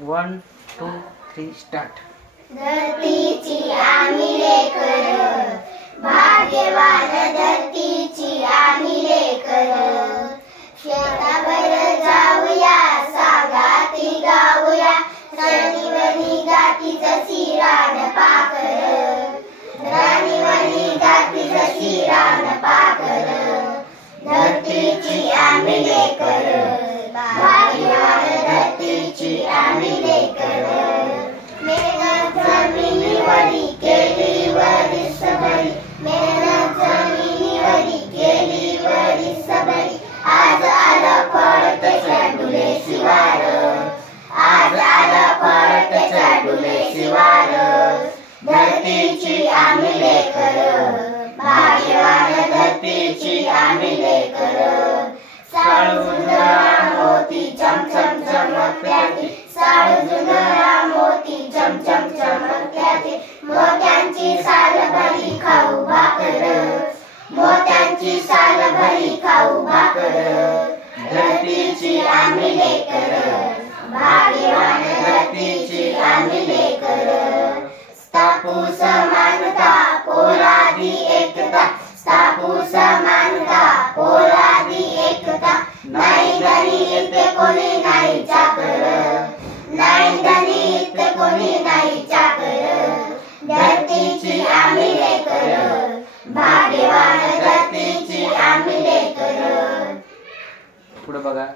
1 2 3 start. धरतीची आम्ही लेकर, भाग्यवान धरतीची आम्ही लेकर, शेतावर जाऊया सागाती गाऊया, राणीवणी गाती जशी रान पाखर, राणीवणी गाती जशी रान पाखर, धरतीची आम्ही लेकर, भाग्यवान धरतीची आम्ही लेकर, मेहनत जमिनीवरी केली वरीसभरी, मेहनत जमिनीवरी केली वरीसभरी, आज आलं फळ त्याच्या डुलेशिवार, आज आलं फळ त्याच्या डुलेशिवार, धरतीची आम्ही लेकर, भाग्यवान धरतीची आम्ही लेकर, साळुंजळा मोती चमचम चमकत्याते, साळुंजळा मोती चमचम चमकत्याते, मोत्यांची साल भरी खाऊ भाकर, मोत्यांची साल भरी खाऊ भाकर, धरतीची आम्ही लेकर, भाग्यवान धरतीची आम्ही लेकर, स्थापू समानता पोलादी एकता, स्थापू समानता पोलादी एकता, नाही गणित कोणी नाही चाकर, नाही गणित कोणी नाही चाकर, धरतीची आम्ही लेकर, भाग्यवान धरतीची आम्ही लेकर। पुढे बघा।